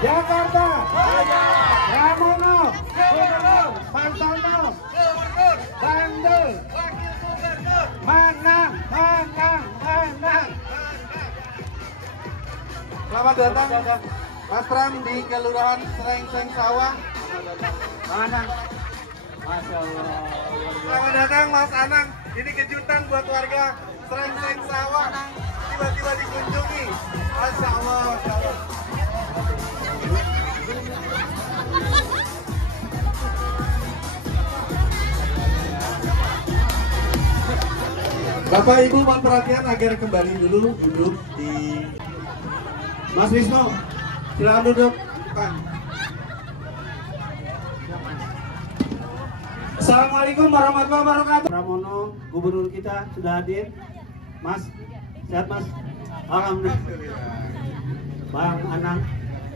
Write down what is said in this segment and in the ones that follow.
Jakarta, Pramono, Santono, Bandel, menang. Selamat datang Mas Pram di Kelurahan Serengseng Sawah. Mana? Masya Allah. Selamat datang Mas Anang. Ini kejutan buat warga Serengseng Sawah. Tiba-tiba dikunjungi. Masya Allah. Bapak Ibu mohon perhatian agar kembali dulu duduk di Mas Wisnu. Silakan duduk, Pak. Assalamualaikum warahmatullahi wabarakatuh. Pramono, gubernur kita sudah hadir. Mas, sehat Mas? Alhamdulillah. Bang Anang,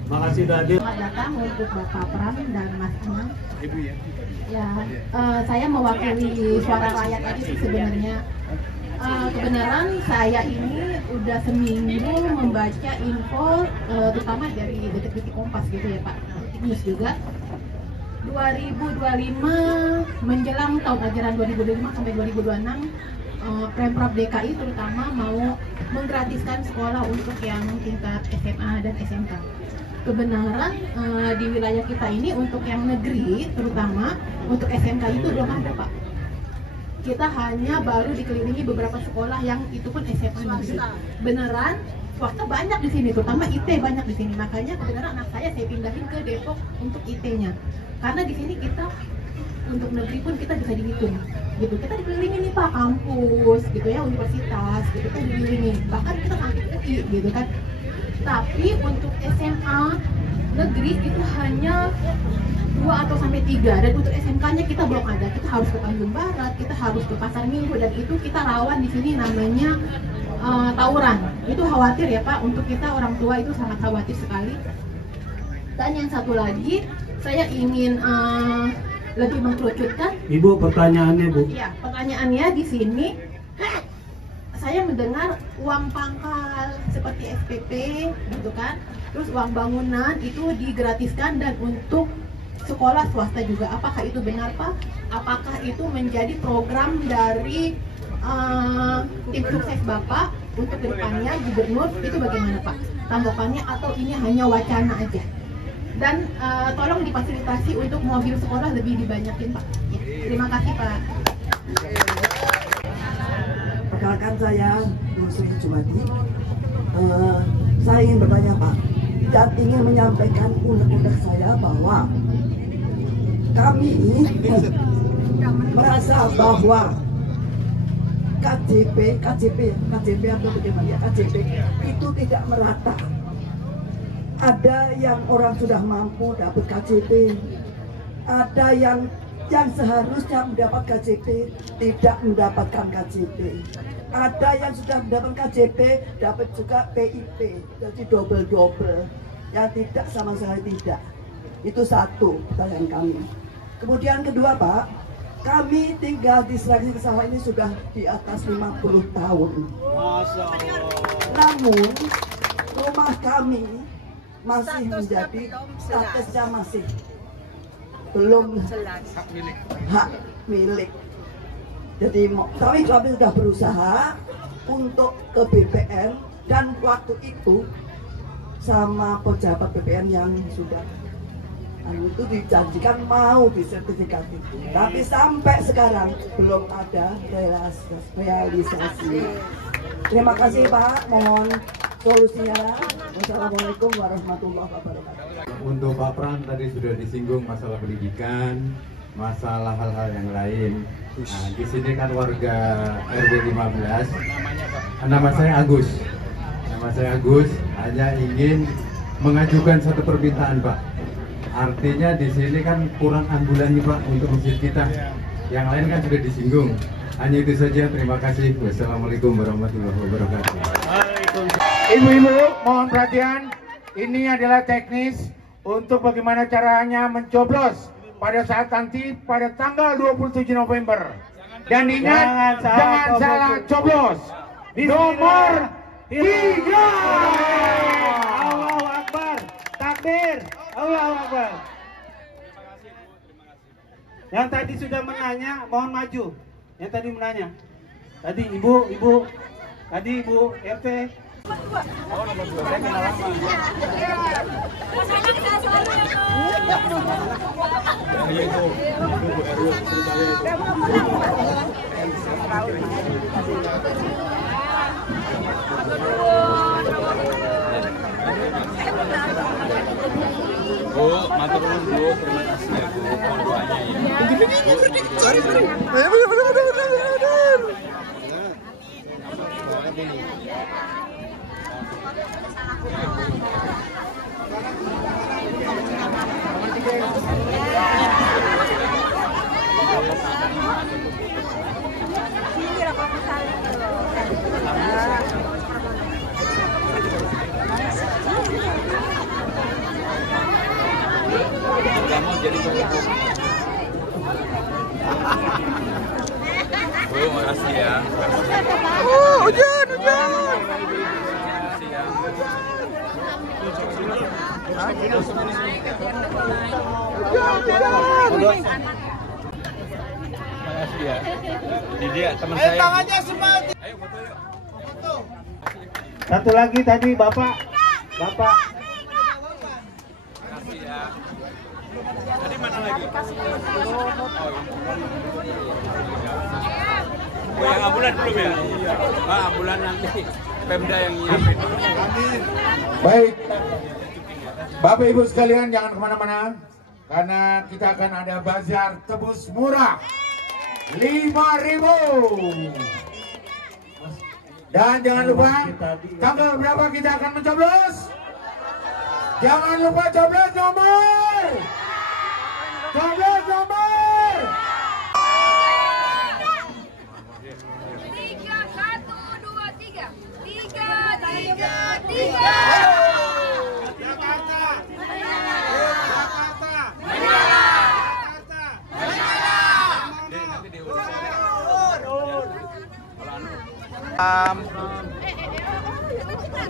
makasih sudah hadir. Selamat datang untuk Bapak Pram dan Mas Anang. Ibu ya. Ya, saya mewakili suara rakyat tadi sih sebenarnya. Kebenaran saya ini udah seminggu membaca info, terutama dari detik-detik Kompas gitu ya Pak, News juga. 2025 menjelang tahun ajaran 2025 sampai 2026, Pemprov DKI terutama mau menggratiskan sekolah untuk yang tingkat SMA dan SMK. Kebenaran di wilayah kita ini untuk yang negeri terutama untuk SMK itu belum ada Pak. Kita hanya baru dikelilingi beberapa sekolah yang itu pun SMA negeri. Beneran swasta banyak di sini, terutama IT banyak di sini. Makanya kebenaran anak saya pindahin ke Depok untuk IT-nya. Karena di sini kita untuk negeri pun kita bisa dihitung, gitu. Kita dikelilingi nih Pak, kampus, gitu ya, universitas, gitu kan dikelilingi. Bahkan kita kampus UI, gitu kan. Tapi untuk SMA negeri itu hanya 2 atau sampai 3, dan untuk SMK-nya kita belum ada. Kita harus ke Tanjung Barat, kita harus ke Pasar Minggu, dan itu kita rawan di sini namanya tawuran. Itu khawatir ya Pak, untuk kita orang tua itu sangat khawatir sekali. Dan yang satu lagi, saya ingin lebih mengkerucutkan. Ibu, pertanyaannya Bu. Iya, pertanyaannya di sini, saya mendengar uang pangkal seperti SPP, gitu kan, terus uang bangunan itu digratiskan dan untuk sekolah swasta juga. Apakah itu benar Pak? Apakah itu menjadi program dari tim sukses Bapak untuk kedepannya gubernur? Itu bagaimana Pak tanggapannya, atau ini hanya wacana aja? Dan tolong difasilitasi untuk mobil sekolah lebih dibanyakin Pak. Ya, terima kasih Pak. Perkenalkan saya Sri Jumadi. Saya ingin bertanya Pak, dan ingin menyampaikan unek-unek saya bahwa kami ini merasa bahwa KJP atau bagaimana ya, KJP itu tidak merata. Ada yang orang sudah mampu dapat KJP, ada yang seharusnya mendapat KJP tidak mendapatkan KJP, ada yang sudah mendapat KJP dapat juga PIP, jadi double, yang tidak sama sekali tidak. Itu satu pertanyaan kami. Kemudian kedua Pak, kami tinggal di Serengseng Sawah ini sudah di atas 50 tahun. Namun rumah kami masih menjadi statusnya masih belum hak milik. Jadi kami sudah berusaha untuk ke BPN, dan waktu itu sama pejabat BPN yang sudah itu dijanjikan mau disertifikat itu, tapi sampai sekarang belum ada realisasi. Terima kasih Pak, mohon solusinya. Wassalamualaikum warahmatullahi wabarakatuh. Untuk Pak Pram tadi sudah disinggung masalah pendidikan, masalah hal-hal yang lain. Nah, di sini kan warga RW 15. Nama saya Agus. Nama saya Agus, hanya ingin mengajukan satu permintaan Pak. Artinya di sini kan kurang ambulan nih Pak untuk masjid kita. Yang lain kan sudah disinggung. Hanya itu saja. Terima kasih. Wassalamualaikum warahmatullahi wabarakatuh. Ibu-ibu mohon perhatian. Ini adalah teknis untuk bagaimana caranya mencoblos pada saat nanti pada tanggal 27 November. Dan ingat, jangan salah coblos. Nomor 3. Allahu Akbar. Takbir. Novel. Yang tadi sudah menanya, mohon maju. Yang tadi menanya. Tadi ibu, tadi ibu RT. Oh, nomor 2, saya kenal lama. Iya itu, ibu RW saya Bu, matur nuwun Bu, terima kasih ya Bu, mohon doanya Bu, makasih ya. Hujan. Makasih ya. Makasih ya. Dia teman saya. Tangannya semangat. Ayo foto yuk. Foto. Satu lagi tadi Bapak. Makasih ya. Tadi mana lagi? Oh, yang ambulan belum ya? Pak, ambulan nanti Pemda yang nyiapin. Baik, Bapak Ibu sekalian jangan kemana-mana, karena kita akan ada bazar tebus murah 5.000. Dan jangan lupa tanggal berapa kita akan mencoblos. Jangan lupa coblos nomor. Coblos nomor. 3, 3.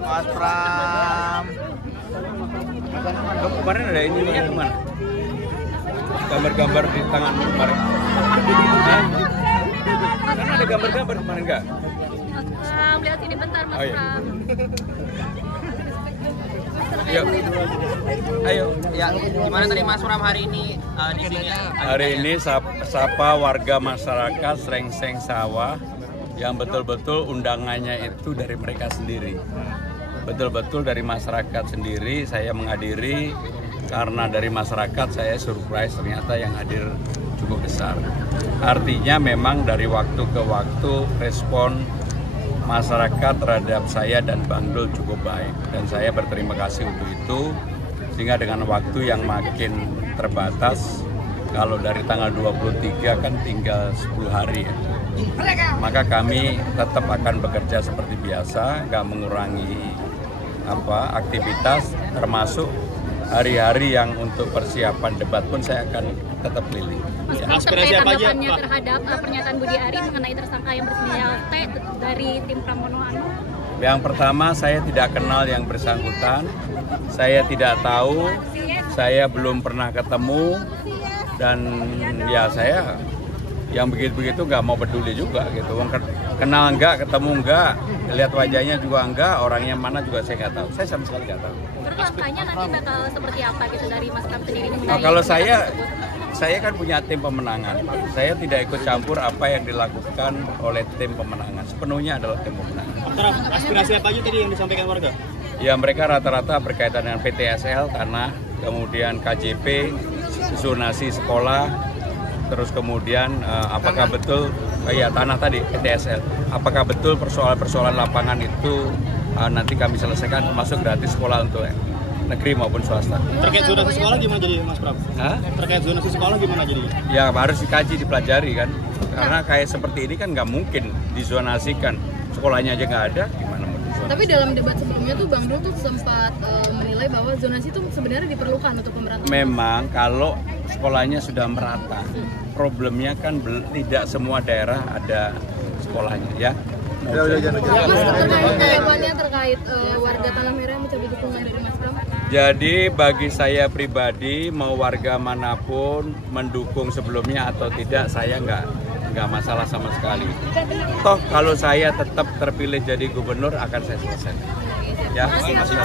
Mas Pram. Kemarin ada ininya kemana? Gambar-gambar di tangan kemarin. Hah? Kan ada gambar-gambar kemarin enggak? Mas Pram, lihat sini bentar Mas Pram. Ayo. Ya, gimana tadi Mas Pram hari ini di sini? Hari ini sapa warga masyarakat Srengseng Sawah yang betul-betul undangannya itu dari mereka sendiri. Betul-betul dari masyarakat sendiri saya menghadiri, karena dari masyarakat saya surprise ternyata yang hadir cukup besar. Artinya memang dari waktu ke waktu respon masyarakat terhadap saya dan Bang Dul cukup baik, dan saya berterima kasih untuk itu. Sehingga dengan waktu yang makin terbatas, kalau dari tanggal 23 kan tinggal 10 hari ya, maka kami tetap akan bekerja seperti biasa, nggak mengurangi aktivitas, termasuk hari-hari yang untuk persiapan debat pun saya akan tetap keliling. Mas Pram, terkait tanggapannya terhadap pernyataan Budi Ari mengenai tersangka yang bersenjata T dari tim Pramono Anung? Yang pertama, saya tidak kenal yang bersangkutan, saya tidak tahu, saya belum pernah ketemu, dan ya saya yang begitu-begitu nggak mau peduli juga gitu. Kenal enggak, ketemu enggak, lihat wajahnya juga enggak, orangnya mana juga saya nggak tahu. Saya sama sekali nggak tahu. Terus langkahnya nanti bakal seperti apa gitu dari Mas Pram sendiri? Kalau saya kan punya tim pemenangan. Saya tidak ikut campur apa yang dilakukan oleh tim pemenangan. Sepenuhnya adalah tim pemenangan. Aspirasi apa aja tadi yang disampaikan warga? Ya, mereka rata-rata berkaitan dengan PTSL, tanah, kemudian KJP, zonasi sekolah, terus kemudian apakah betul tanah tadi PTSL, apakah betul persoalan-persoalan lapangan itu nanti kami selesaikan, termasuk gratis sekolah untuk negeri maupun swasta. Terkait zonasi sekolah gimana jadi Mas Pram? Terkait zonasi sekolah gimana jadi? Ya harus dikaji, dipelajari kan, karena kayak seperti ini kan nggak mungkin dizonasikan, sekolahnya aja nggak ada, gimana mau dizonasi? Tapi dalam debat sebelumnya tuh Bang Dul tuh sempat menilai bahwa zonasi itu sebenarnya diperlukan untuk pemerataan. Memang kalau sekolahnya sudah merata, problemnya kan tidak semua daerah ada sekolahnya ya. Mas, terkait warga Tanah Merah yang mencabut dukungan dari Mas Pram? Jadi bagi saya pribadi, mau warga manapun mendukung sebelumnya atau tidak, saya nggak masalah sama sekali. Toh kalau saya tetap terpilih jadi gubernur akan saya selesaikan. Ya, masih.